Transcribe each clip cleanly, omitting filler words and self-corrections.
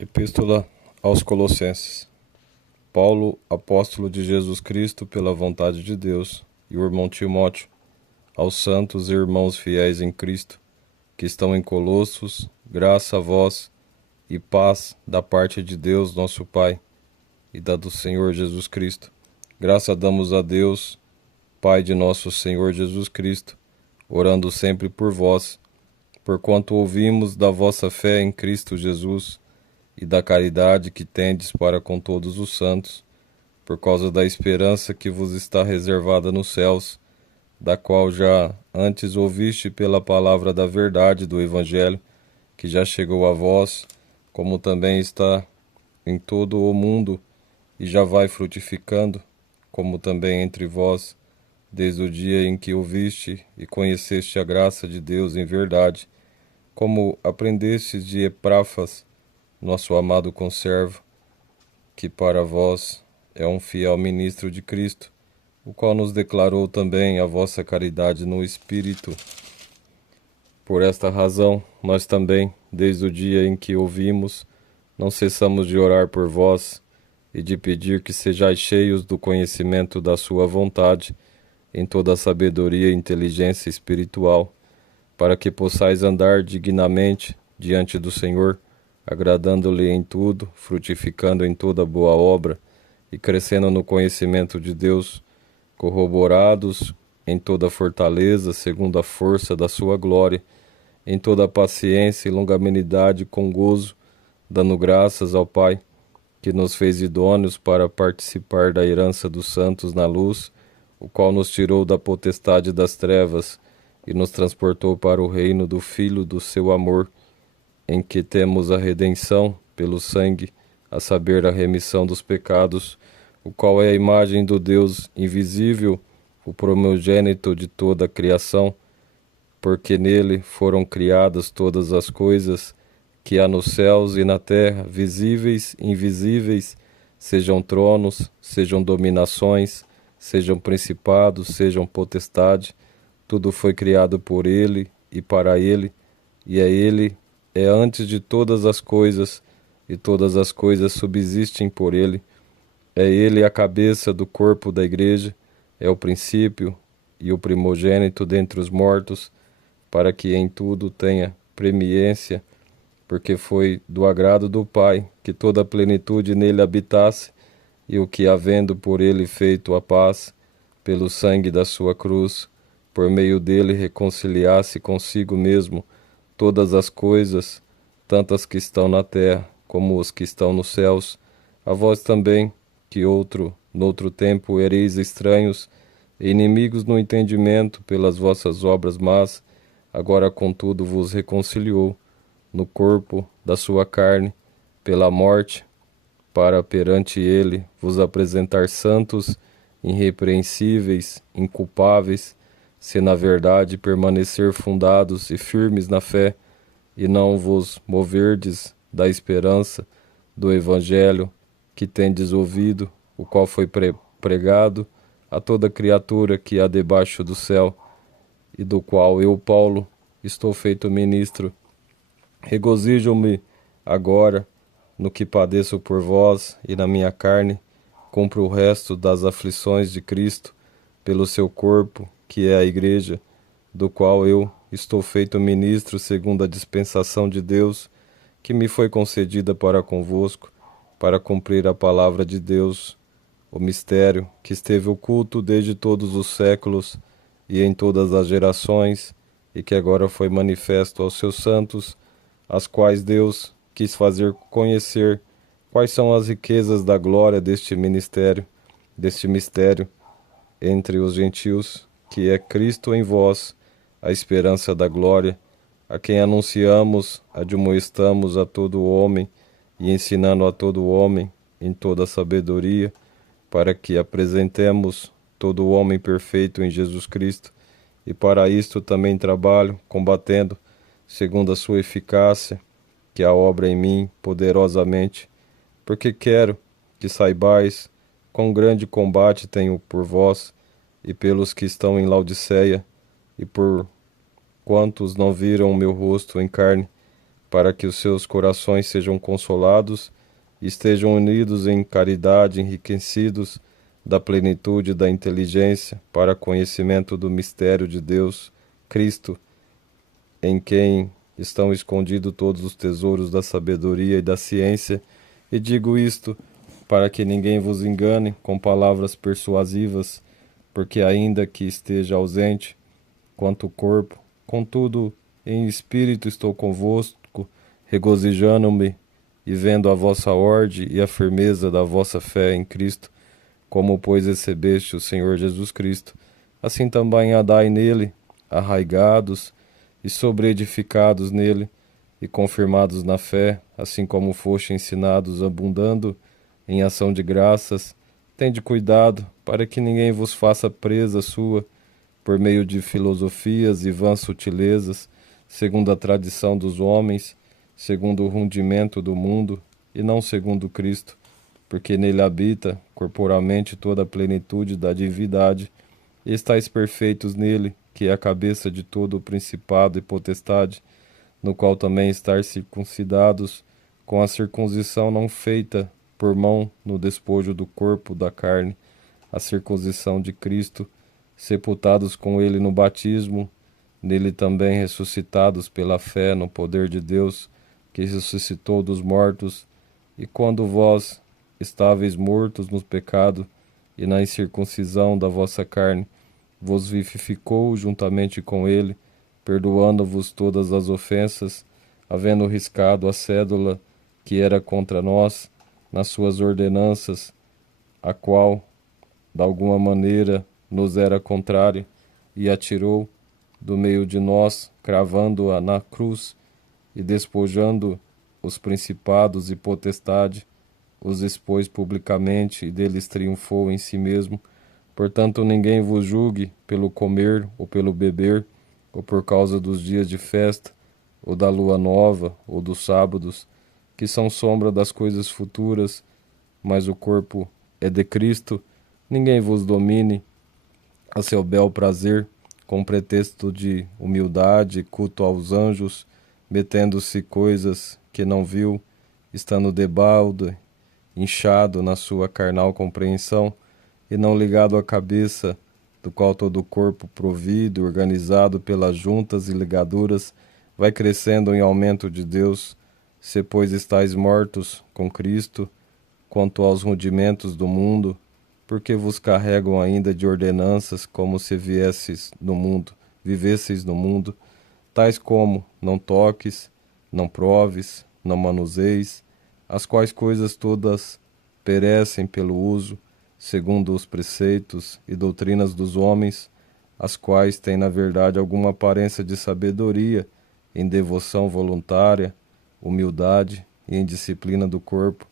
Epístola aos Colossenses. Paulo, apóstolo de Jesus Cristo pela vontade de Deus, e o irmão Timóteo, aos santos e irmãos fiéis em Cristo, que estão em Colossos, graça a vós e paz da parte de Deus nosso Pai e da do Senhor Jesus Cristo. Graça damos a Deus, Pai de nosso Senhor Jesus Cristo, orando sempre por vós, porquanto ouvimos da vossa fé em Cristo Jesus e da caridade que tendes para com todos os santos, por causa da esperança que vos está reservada nos céus, da qual já antes ouviste pela palavra da verdade do Evangelho, que já chegou a vós, como também está em todo o mundo e já vai frutificando, como também entre vós, desde o dia em que ouviste e conheceste a graça de Deus em verdade, como aprendestes de Epáfras, nosso amado conservo, que para vós é um fiel ministro de Cristo, o qual nos declarou também a vossa caridade no Espírito. Por esta razão, nós também, desde o dia em que ouvimos, não cessamos de orar por vós e de pedir que sejais cheios do conhecimento da sua vontade, em toda a sabedoria e inteligência espiritual, para que possais andar dignamente diante do Senhor, agradando-lhe em tudo, frutificando em toda boa obra e crescendo no conhecimento de Deus, corroborados em toda fortaleza, segundo a força da sua glória, em toda paciência e longanimidade com gozo, dando graças ao Pai, que nos fez idôneos para participar da herança dos santos na luz, o qual nos tirou da potestade das trevas e nos transportou para o reino do Filho do seu amor, em que temos a redenção pelo sangue, a saber, a remissão dos pecados, o qual é a imagem do Deus invisível, o primogênito de toda a criação, porque nele foram criadas todas as coisas que há nos céus e na terra, visíveis e invisíveis, sejam tronos, sejam dominações, sejam principados, sejam potestade, tudo foi criado por ele e para ele, e ele é antes de todas as coisas, e todas as coisas subsistem por ele. É ele a cabeça do corpo da igreja, é o princípio e o primogênito dentre os mortos, para que em tudo tenha preeminência, porque foi do agrado do Pai que toda a plenitude nele habitasse, e o que havendo por ele feito a paz, pelo sangue da sua cruz, por meio dele reconciliasse consigo mesmo todas as coisas, tanto as que estão na terra como os que estão nos céus, a vós também, que noutro tempo ereis estranhos e inimigos no entendimento pelas vossas obras más, agora contudo vos reconciliou no corpo da sua carne, pela morte, para perante ele vos apresentar santos, irrepreensíveis, inculpáveis, se na verdade permanecer fundados e firmes na fé, e não vos moverdes da esperança do Evangelho que tendes ouvido, o qual foi pregado a toda criatura que há debaixo do céu, e do qual eu, Paulo, estou feito ministro. Regozijo-me agora no que padeço por vós, e na minha carne cumpro o resto das aflições de Cristo pelo seu corpo, que é a igreja, do qual eu estou feito ministro segundo a dispensação de Deus, que me foi concedida para convosco, para cumprir a palavra de Deus, o mistério que esteve oculto desde todos os séculos e em todas as gerações, e que agora foi manifesto aos seus santos, as quais Deus quis fazer conhecer quais são as riquezas da glória deste mistério entre os gentios, que é Cristo em vós, a esperança da glória, a quem anunciamos, admoestamos a todo homem e ensinando a todo homem em toda sabedoria, para que apresentemos todo o homem perfeito em Jesus Cristo, e para isto também trabalho, combatendo, segundo a sua eficácia, que a obra em mim poderosamente, porque quero que saibais quão grande combate tenho por vós e pelos que estão em Laodiceia, e por quantos não viram o meu rosto em carne, para que os seus corações sejam consolados e estejam unidos em caridade, enriquecidos da plenitude da inteligência, para conhecimento do mistério de Deus, Cristo, em quem estão escondidos todos os tesouros da sabedoria e da ciência. E digo isto para que ninguém vos engane com palavras persuasivas, porque ainda que esteja ausente quanto o corpo, contudo, em espírito estou convosco, regozijando-me e vendo a vossa ordem e a firmeza da vossa fé em Cristo, como pois recebeste o Senhor Jesus Cristo, assim também andai nele, arraigados e sobreedificados nele, e confirmados na fé, assim como foste ensinados, abundando em ação de graças. Tende cuidado para que ninguém vos faça presa sua, por meio de filosofias e vãs sutilezas, segundo a tradição dos homens, segundo o rudimento do mundo, e não segundo Cristo, porque nele habita corporalmente toda a plenitude da divindade, e estáis perfeitos nele, que é a cabeça de todo o principado e potestade, no qual também estáis circuncidados, com a circuncisão não feita por mão no despojo do corpo da carne, a circuncisão de Cristo, sepultados com ele no batismo, nele também ressuscitados pela fé no poder de Deus, que ressuscitou dos mortos, e quando vós estáveis mortos no pecado e na incircuncisão da vossa carne, vos vivificou juntamente com ele, perdoando-vos todas as ofensas, havendo riscado a cédula que era contra nós, nas suas ordenanças, a qual, de alguma maneira, nos era contrária, e atirou do meio de nós, cravando-a na cruz, e despojando os principados e potestade, os expôs publicamente, e deles triunfou em si mesmo. Portanto, ninguém vos julgue pelo comer ou pelo beber, ou por causa dos dias de festa, ou da lua nova, ou dos sábados, que são sombra das coisas futuras, mas o corpo é de Cristo. Ninguém vos domine a seu bel prazer, com pretexto de humildade, culto aos anjos, metendo-se coisas que não viu, estando debalde, inchado na sua carnal compreensão, e não ligado à cabeça, do qual todo o corpo, provido, organizado pelas juntas e ligaduras, vai crescendo em aumento de Deus. Se, pois, estáis mortos com Cristo, quanto aos rudimentos do mundo, porque vos carregam ainda de ordenanças, como se viesseis no mundo, vivesseis no mundo, tais como: não toques, não proves, não manuseis, as quais coisas todas perecem pelo uso, segundo os preceitos e doutrinas dos homens, as quais têm na verdade alguma aparência de sabedoria, em devoção voluntária, humildade e em disciplina do corpo,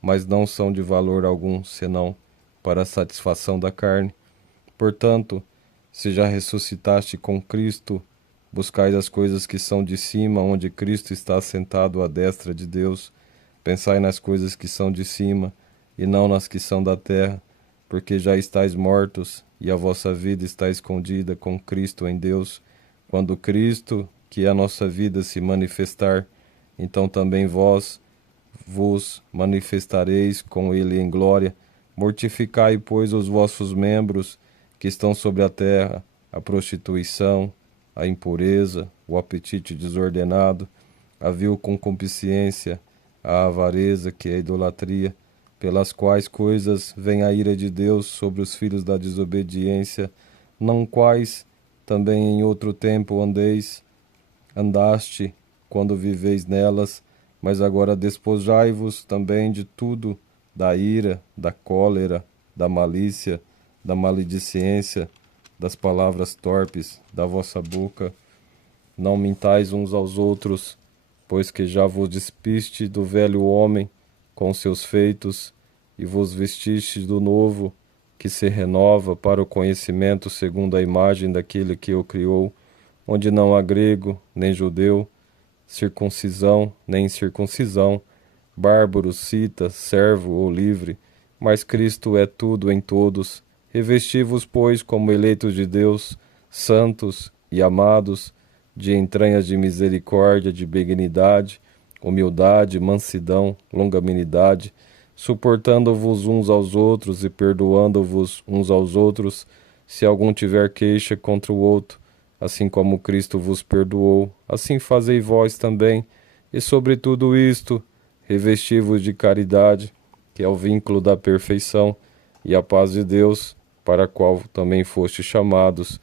mas não são de valor algum, senão para a satisfação da carne. Portanto, se já ressuscitaste com Cristo, buscais as coisas que são de cima, onde Cristo está assentado à destra de Deus. Pensai nas coisas que são de cima, e não nas que são da terra, porque já estáis mortos, e a vossa vida está escondida com Cristo em Deus. Quando Cristo, que é a nossa vida, se manifestar, então também vós vos manifestareis com ele em glória. Mortificai, pois, os vossos membros que estão sobre a terra, a prostituição, a impureza, o apetite desordenado, a vil concupiscência, a avareza, que é a idolatria, pelas quais coisas vem a ira de Deus sobre os filhos da desobediência, não quais também em outro tempo andaste, quando viveis nelas, mas agora despojai-vos também de tudo, da ira, da cólera, da malícia, da maledicência, das palavras torpes da vossa boca. Não mintais uns aos outros, pois que já vos despiste do velho homem com seus feitos, e vos vestiste do novo, que se renova para o conhecimento segundo a imagem daquele que o criou, onde não há grego, nem judeu, circuncisão, nem incircuncisão, bárbaro, cita, servo ou livre, mas Cristo é tudo em todos. Revesti-vos, pois, como eleitos de Deus, santos e amados, de entranhas de misericórdia, de benignidade, humildade, mansidão, longanimidade, suportando-vos uns aos outros e perdoando-vos uns aos outros, se algum tiver queixa contra o outro, assim como Cristo vos perdoou, assim fazei vós também. E sobre tudo isto, revesti-vos de caridade, que é o vínculo da perfeição, e a paz de Deus, para a qual também fostes chamados,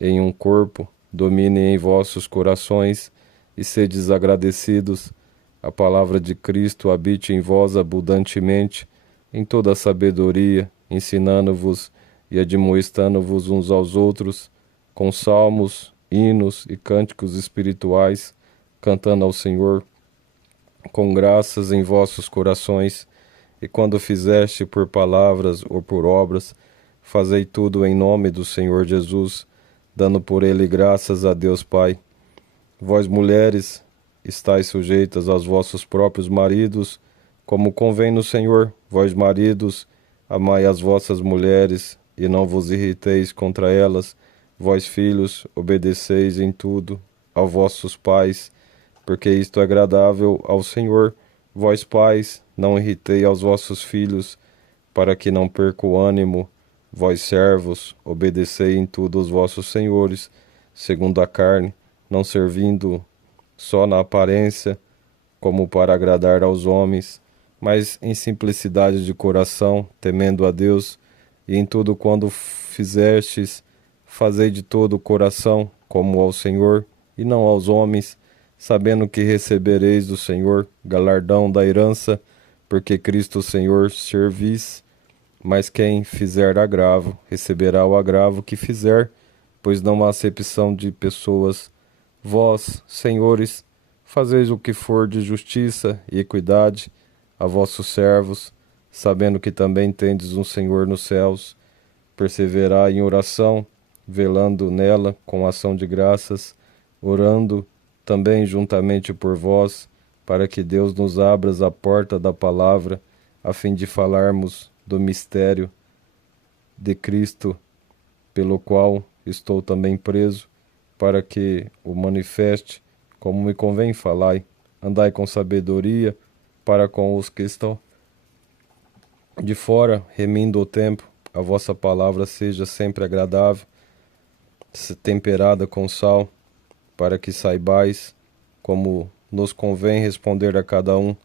em um corpo, domine em vossos corações, e sedes agradecidos. A palavra de Cristo habite em vós abundantemente, em toda a sabedoria, ensinando-vos e admoestando-vos uns aos outros, com salmos, hinos e cânticos espirituais, cantando ao Senhor, com graças em vossos corações, e quando fizeste por palavras ou por obras, fazei tudo em nome do Senhor Jesus, dando por ele graças a Deus Pai. Vós, mulheres, estáis sujeitas aos vossos próprios maridos, como convém no Senhor. Vós, maridos, amai as vossas mulheres, e não vos irriteis contra elas. Vós, filhos, obedeceis em tudo aos vossos pais, porque isto é agradável ao Senhor. Vós, pais, não irritei aos vossos filhos, para que não perca o ânimo. Vós, servos, obedecei em tudo aos vossos senhores, segundo a carne, não servindo só na aparência, como para agradar aos homens, mas em simplicidade de coração, temendo a Deus, e em tudo quando fizestes, fazei de todo o coração, como ao Senhor, e não aos homens, sabendo que recebereis do Senhor galardão da herança, porque Cristo o Senhor servis. Mas quem fizer agravo, receberá o agravo que fizer, pois não há acepção de pessoas. Vós, senhores, fazeis o que for de justiça e equidade a vossos servos, sabendo que também tendes um Senhor nos céus. Perseverai em oração, velando nela com ação de graças, orando também juntamente por vós, para que Deus nos abra a porta da palavra, a fim de falarmos do mistério de Cristo, pelo qual estou também preso, para que o manifeste, como me convém falai. Andai com sabedoria para com os que estão de fora, remindo o tempo. A vossa palavra seja sempre agradável, temperada com sal, para que saibais como nos convém responder a cada um.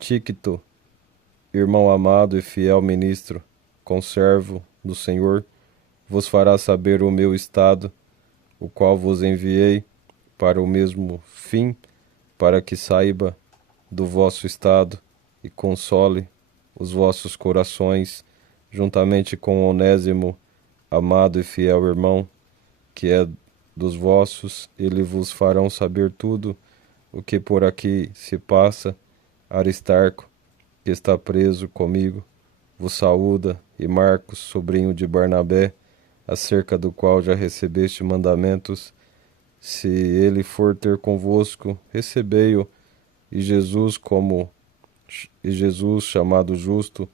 Tíquito, irmão amado e fiel ministro, conservo do Senhor, vos fará saber o meu estado, o qual vos enviei para o mesmo fim, para que saiba do vosso estado e console os vossos corações, juntamente com Onésimo, amado e fiel irmão, que é dos vossos. Ele vos farão saber tudo o que por aqui se passa. Aristarco, que está preso comigo, vos saúda, e Marcos, sobrinho de Barnabé, acerca do qual já recebeste mandamentos. Se ele for ter convosco, recebei-o, e Jesus chamado justo,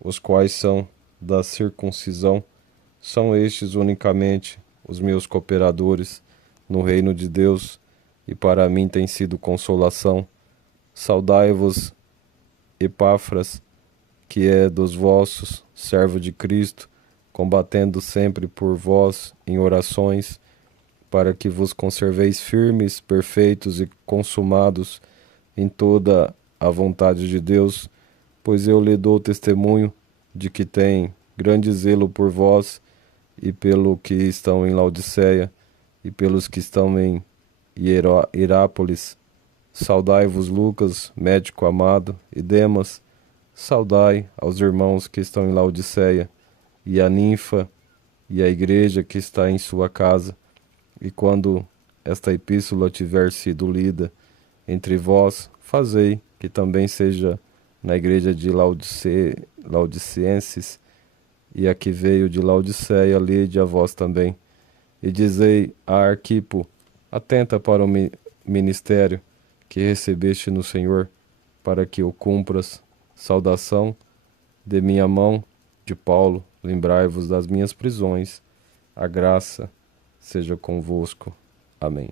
os quais são da circuncisão, são estes unicamente os meus cooperadores no reino de Deus, e para mim tem sido consolação. Saudai-vos, Epáfras, que é dos vossos, servo de Cristo, combatendo sempre por vós em orações, para que vos conserveis firmes, perfeitos e consumados em toda a vontade de Deus, pois eu lhe dou testemunho de que tem grande zelo por vós, e pelo que estão em Laodiceia, e pelos que estão em Hierápolis. Saudai-vos, Lucas, médico amado, e Demas. Saudai aos irmãos que estão em Laodiceia, e a ninfa, e a igreja que está em sua casa. E quando esta epístola tiver sido lida entre vós, fazei que também seja na igreja de Laodicenses, e a que veio de Laodiceia, lide a vós também. E dizei a Arquipo, atenta para o ministério que recebeste no Senhor, para que o cumpras. Saudação de minha mão, de Paulo. Lembrai-vos das minhas prisões. A graça seja convosco. Amém.